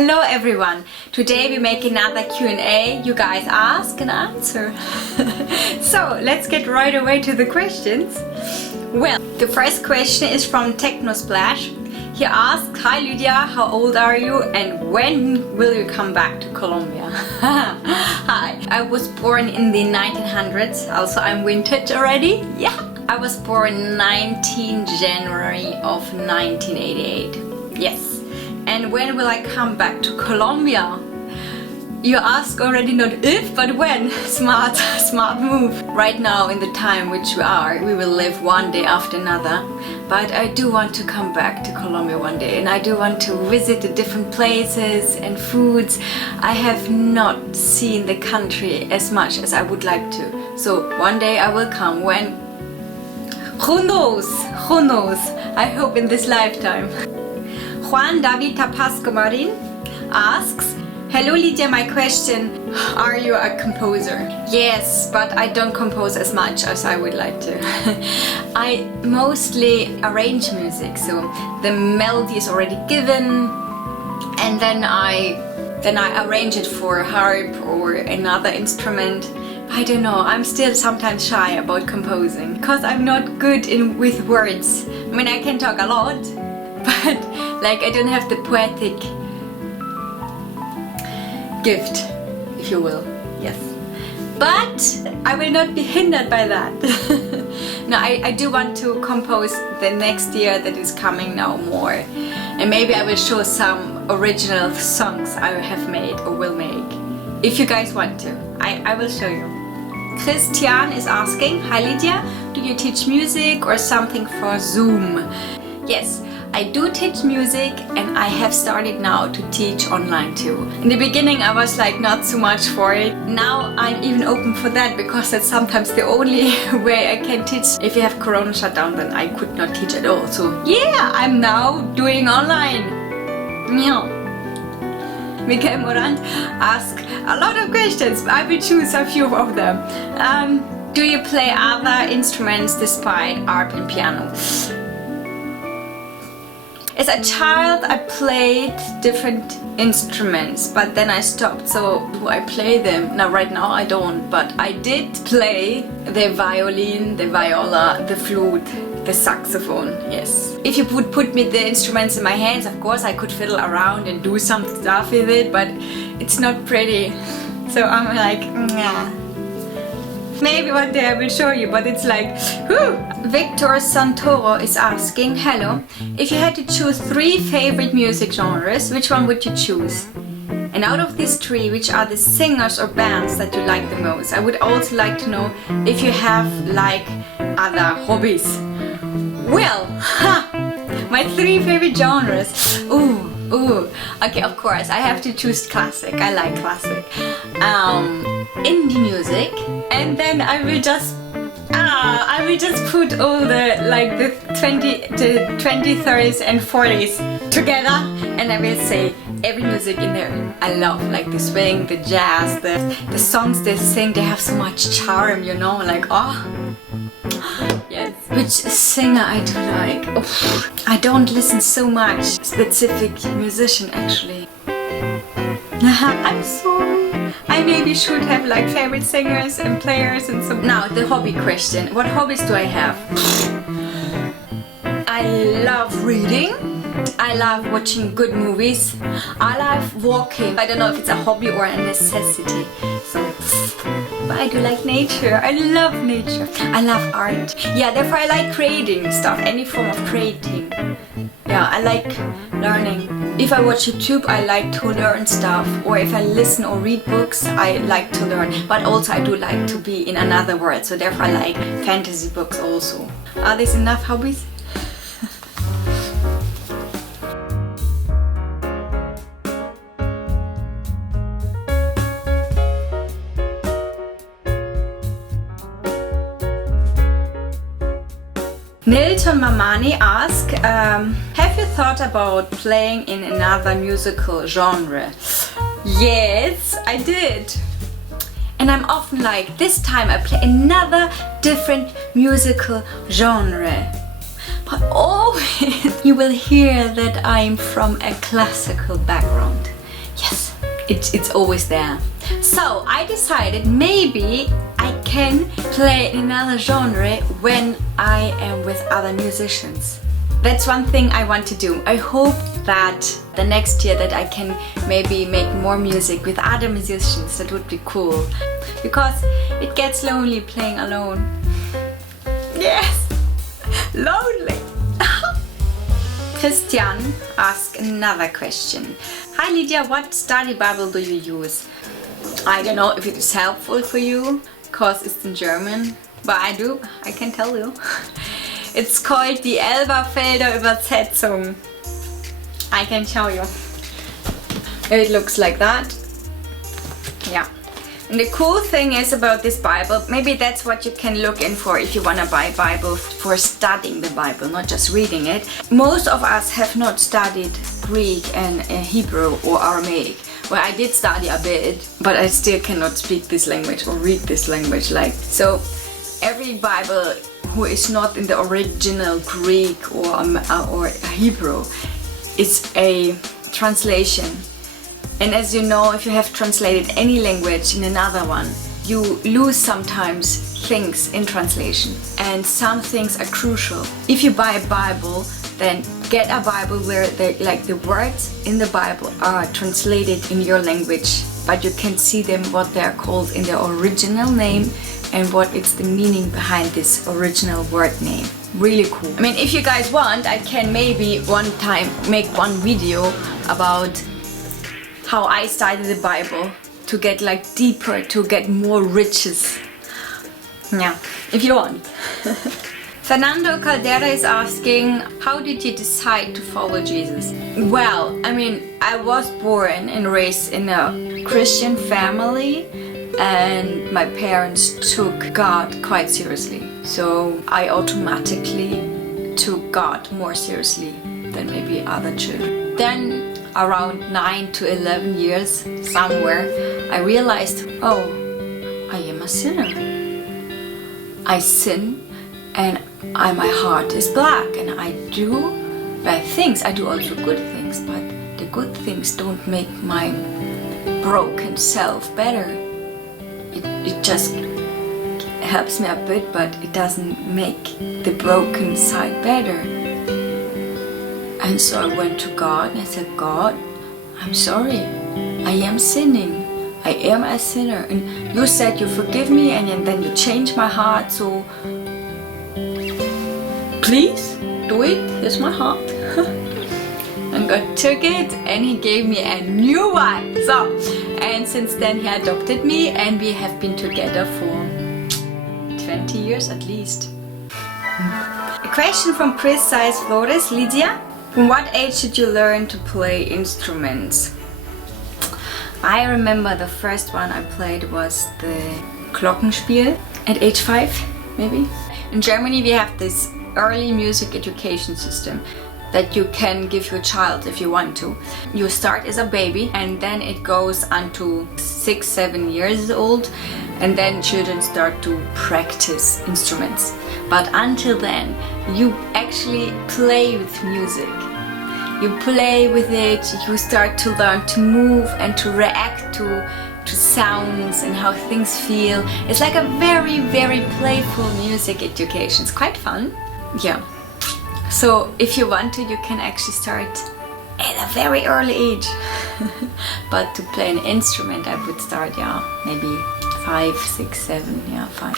Hello everyone! Today we make another Q&A. You guys ask and answer. So let's get right away to the questions. Well, the first question is from Technosplash. He asks, hi Lydia, how old are you and when will you come back to Colombia? Hi, I was born in the 1900s, also I'm vintage already. Yeah, I was born 19 January of 1988. Yes. And when will I come back to Colombia? You ask already not if, but when. Smart move. Right now in the time which we are, we will live one day after another. But I do want to come back to Colombia one day, and I do want to visit the different places and foods. I have not seen the country as much as I would like to. So one day I will come. When? Who knows? Who knows? I hope in this lifetime. Juan David Tapasco Marin asks, hello Lydia, my question, are you a composer? Yes, but I don't compose as much as I would like to. I mostly arrange music, so the melody is already given and then I arrange it for harp or another instrument. I don't know, I'm still sometimes shy about composing because I'm not good with words. I mean, I can talk a lot, but like I don't have the poetic gift, if you will. Yes. But I will not be hindered by that. No, I do want to compose the next year that is coming now more. And maybe I will show some original songs I have made or will make. If you guys want to, I will show you. Christian is asking, hi Lydia, do you teach music or something for Zoom? Yes, I do teach music and I have started now to teach online too. In the beginning I was like not so much for it. Now I'm even open for that because that's sometimes the only way I can teach. If you have Corona shutdown, then I could not teach at all. So yeah, I'm now doing online. Meow. Michael Morant asks a lot of questions. I will choose a few of them. Do you play other instruments despite harp and piano? As a child I played different instruments, but then I stopped, so do I play them? Now right now I don't, but I did play the violin, the viola, the flute, the saxophone, yes. If you would put me the instruments in my hands, of course I could fiddle around and do some stuff with it, but it's not pretty. So I'm like, nah. Maybe one day I will show you, but it's like, whew. Victor Santoro is asking, hello, if you had to choose 3 favorite music genres, which one would you choose? And out of these 3, which are the singers or bands that you like the most? I would also like to know if you have like other hobbies. Well, my 3 favorite genres. Ooh, okay, of course, I have to choose classic. I like classic. Indie music, and then I will just put all the like the 20s, 30s and 40s together, and I will say every music in there I love, like the swing, the jazz, the songs they sing, they have so much charm, you know, like yes. Which singer I do like? Oh, I don't listen so much specific musician actually. I'm sorry. I maybe should have like favorite singers and players and so. Now the hobby question. What hobbies do I have? I love reading. I love watching good movies. I love walking. I don't know if it's a hobby or a necessity. So, but I do like nature. I love nature. I love art. Yeah, therefore I like creating stuff. Any form of creating. Yeah, I like learning. If I watch YouTube, I like to learn stuff, or if I listen or read books, I like to learn. But also I do like to be in another world, so therefore I like fantasy books also. Are these enough hobbies? Nilton Mamani asks, have you thought about playing in another musical genre? Yes, I did. And I'm often like, this time I play another different musical genre. But always you will hear that I'm from a classical background. it's always there. So I decided maybe I can play in another genre when I am with other musicians. That's one thing I want to do. I hope that the next year that I can maybe make more music with other musicians. That would be cool. Because it gets lonely playing alone. Yes! Lonely! Christian asked another question. Hi Lydia, what study Bible do you use? I don't know if it is helpful for you, because it's in German. But I can tell you. It's called die Elberfelder Übersetzung. I can show you. It looks like that. Yeah. And the cool thing is about this Bible, maybe that's what you can look in for if you want to buy Bible for studying the Bible, not just reading it. Most of us have not studied Greek and Hebrew or Aramaic. Well, I did study a bit, but I still cannot speak this language or read this language. So every Bible who is not in the original Greek or Hebrew is a translation. And as you know, if you have translated any language in another one, you lose sometimes things in translation. And some things are crucial. If you buy a Bible, then get a Bible where the words in the Bible are translated in your language, but you can see them what they are called in their original name and what is the meaning behind this original word name. Really cool. I mean, if you guys want, I can maybe one time make one video about how I studied the Bible to get deeper, to get more riches. Yeah, if you want. Fernando Caldera is asking, how did you decide to follow Jesus? Well, I mean, I was born and raised in a Christian family, and my parents took God quite seriously. So I automatically took God more seriously than maybe other children. Then around 9 to 11 years somewhere, I realized, oh, I am a sinner. I sin and my heart is black and I do bad things. I do also good things, but the good things don't make my broken self better. It just helps me a bit, but it doesn't make the broken side better. And so I went to God and I said, God, I'm sorry, I am sinning. I am a sinner. And you said you forgive me and then you change my heart, so please do it. Here's my heart. And God took it and He gave me a new one. So, and since then He adopted me and we have been together for 20 years at least. A question from Precise Flores. Lydia, from what age did you learn to play instruments? I remember the first one I played was the Glockenspiel at age 5, maybe. In Germany we have this early music education system that you can give your child if you want to. You start as a baby and then it goes unto 6-7 years old, and then children start to practice instruments. But until then, you actually play with music. You play with it, you start to learn to move and to react to sounds and how things feel. It's like a very, very playful music education. It's quite fun. Yeah. So if you want to, you can actually start at a very early age. But to play an instrument, I would start, yeah, maybe 5, 6, 7, yeah, 5.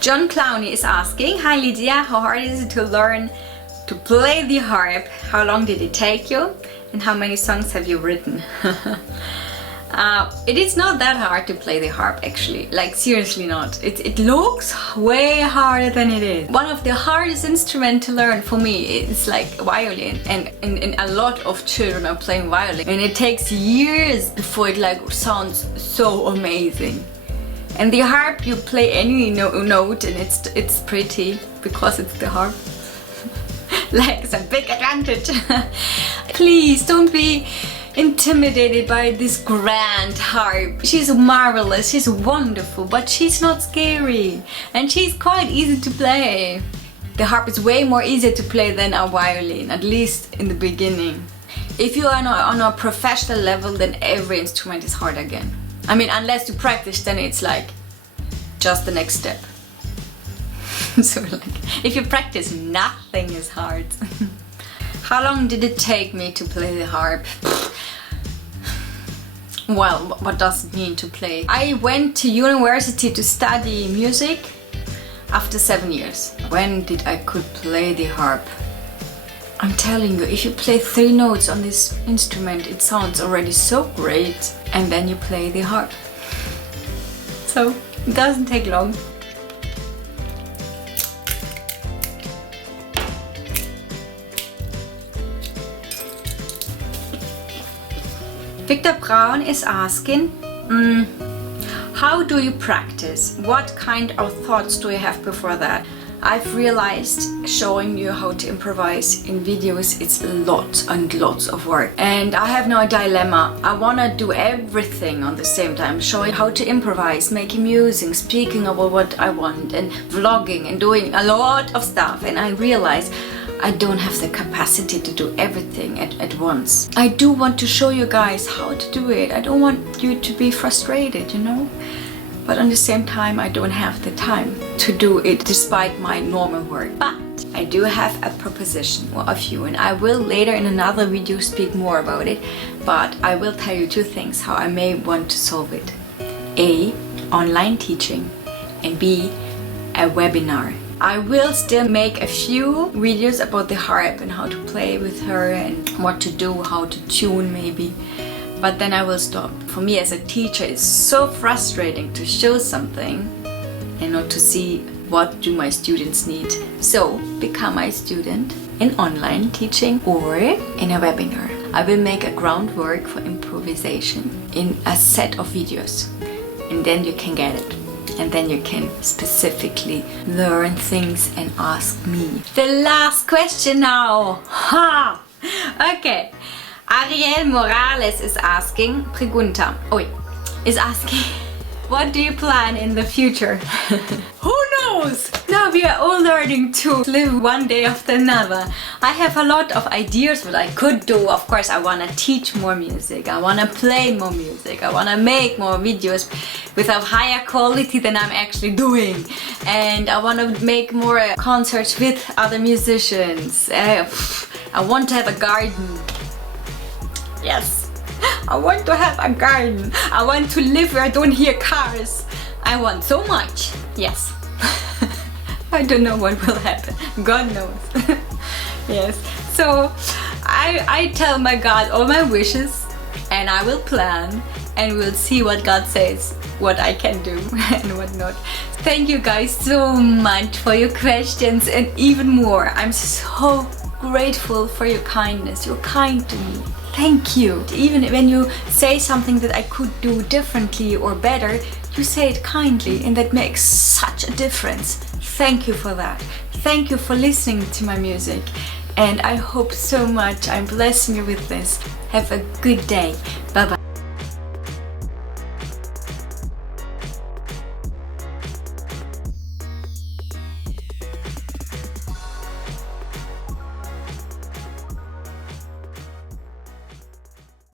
John Clowney is asking, hi Lydia, how hard is it to learn to play the harp? How long did it take you? And how many songs have you written? It is not that hard to play the harp actually, like seriously not. It looks way harder than it is. One of the hardest instruments to learn for me is like violin, and a lot of children are playing violin and it takes years before it like sounds so amazing. And the harp, you play any note and it's pretty because it's the harp. Like it's a big advantage. Please don't be intimidated by this grand harp. She's marvelous, she's wonderful, but she's not scary and she's quite easy to play. The harp is way more easier to play than a violin, at least in the beginning. If you are on a professional level, then every instrument is hard again. I mean, unless you practice, then it's like just the next step. So like, if you practice, nothing is hard. How long did it take me to play the harp? Well, what does it mean to play? I went to university to study music after 7 years. When did I could play the harp? I'm telling you, if you play 3 notes on this instrument, it sounds already so great. And then you play the harp. So, it doesn't take long. Victor Braun is asking, how do you practice? What kind of thoughts do you have before that? I've realized showing you how to improvise in videos, it's lots and lots of work. And I have no dilemma. I want to do everything on the same time. Showing how to improvise, making music, speaking about what I want, and vlogging and doing a lot of stuff. And I realize I don't have the capacity to do everything at once. I do want to show you guys how to do it. I don't want you to be frustrated, you know? But at the same time, I don't have the time to do it despite my normal work. But I do have a proposition, or a few, and I will later in another video speak more about it. But I will tell you 2 things how I may want to solve it. A, online teaching, and B, a webinar. I will still make a few videos about the harp and how to play with her and what to do, how to tune maybe. But then I will stop. For me as a teacher, it's so frustrating to show something and not to see what do my students need. So become my student in online teaching or in a webinar. I will make a groundwork for improvisation in a set of videos, and then you can get it. And then you can specifically learn things and ask me. The last question now. Ha! Okay. Ariel Morales is asking, is asking, what do you plan in the future? Who knows? Now we are all learning to live one day after another. I have a lot of ideas what I could do. Of course, I want to teach more music. I want to play more music. I want to make more videos with a higher quality than I'm actually doing. And I want to make more concerts with other musicians. I want to have a garden. Yes, I want to have a garden. I want to live where I don't hear cars. I want so much. Yes. I don't know what will happen. God knows. Yes. So I tell my God all my wishes, and I will plan, and we'll see what God says, what I can do and what not. Thank you guys so much for your questions and even more. I'm so grateful for your kindness. You're kind to me. Thank you. Even when you say something that I could do differently or better, you say it kindly, and that makes such a difference. Thank you for that. Thank you for listening to my music, and I hope so much I'm blessing you with this. Have a good day. Bye bye.